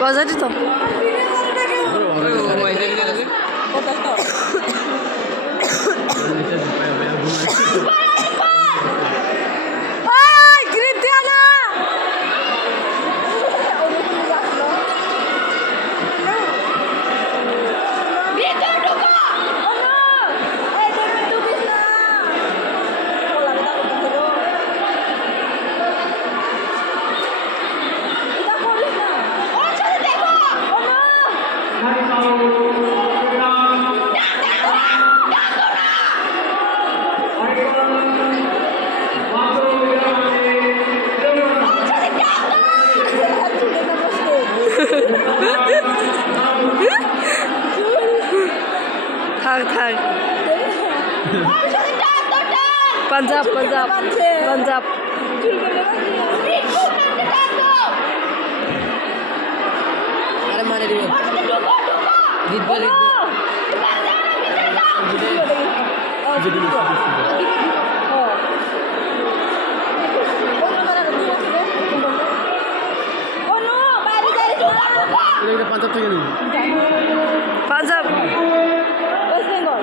বাজারে তো থাক থাক পাঞ্জাব পাঞ্জাব পাঞ্জাব আরে মারে দিব জিতবা জিতবা পাঞ্জাব থেকে নিবি Punjab West Bengal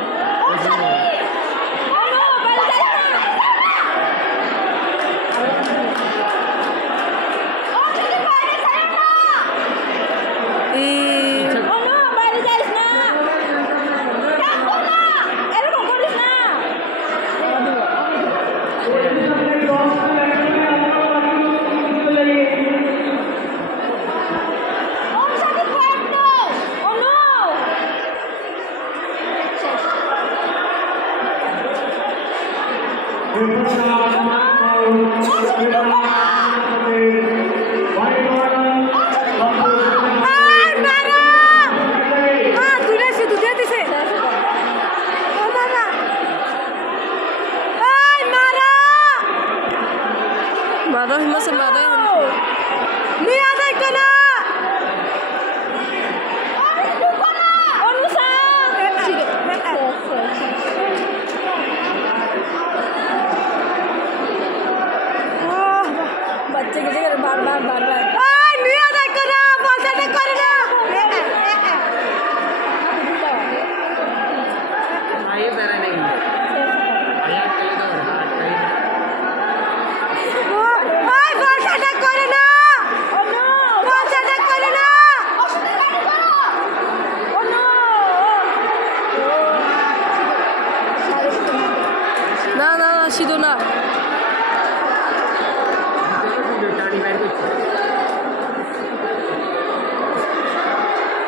Marah masih marah. Ni ada ikan. Onu sa. बच्चे के जगह बार बार बार बार नहीं आता करना पैसा नहीं करना ये पैरा नहीं आया कल तो ओए पैसा नहीं करना ओ नो पैसा नहीं करना ओ नो ना ना सीधो ना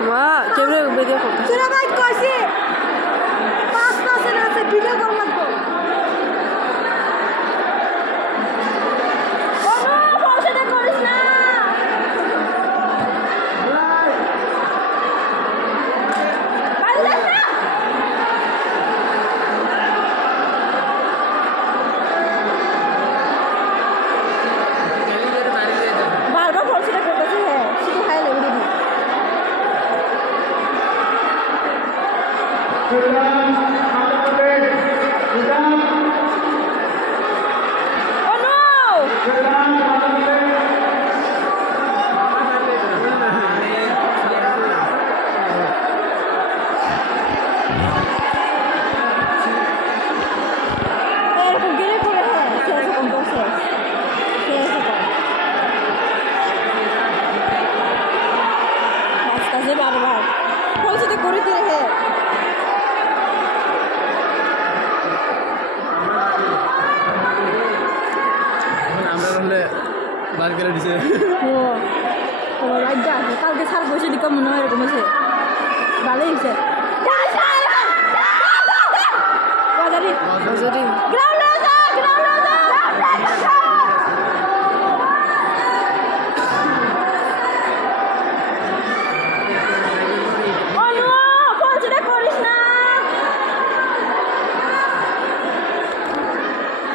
Wah, camera video foto. Sudah baik kau sih. Pasta senang video kau maggo. Oh no, kau sudah koris na. Balas na. बार-बार कौन सी करता है? सिर्फ हाई लेवल की. Oh no! बार-बार कौन सी तो पूरी तरह है बाल के लड़ी से वो राइट जा कल के साल पैसे दिक्कत मना है रकम से बाले ही से बाजारी बाजारी ग्राउंड लो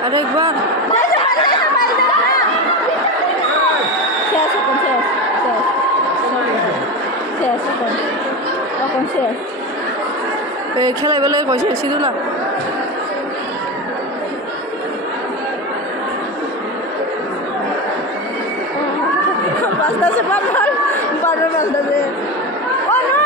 अरे एक बार खेला बेले कैसे सीधो ना पास्ता से बार আরো ব্যস্ত আছে ও নো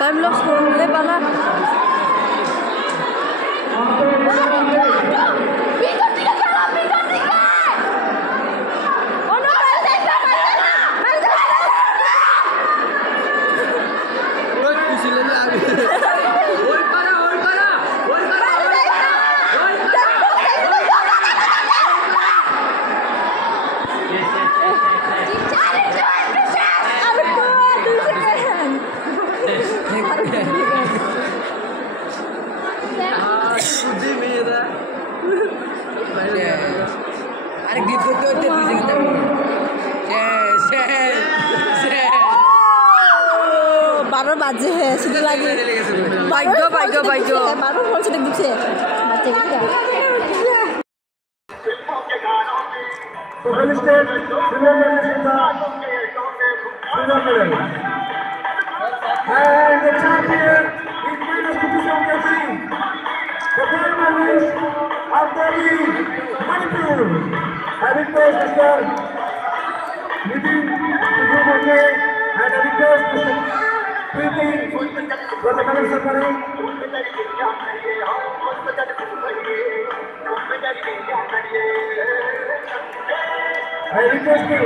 Time loss করলে বালা ভিতর থেকে খেলা ভিতর থেকে ওনো ওই কুছিলে না আমি ওই পারা আরে গীত করতে হচ্ছে তুই যেতে বারো বাজে শুধু লাগে ভাগ্য ভাগ্য ভাগ্য বারো বলছে দিচ্ছে বাচ্চা And the champion is Venus Competition Cafe. The finalist of the league, Manipur. I request Mr. Nitin Tujumurke and I request Mr. Preeti for the color ceremony. I request you.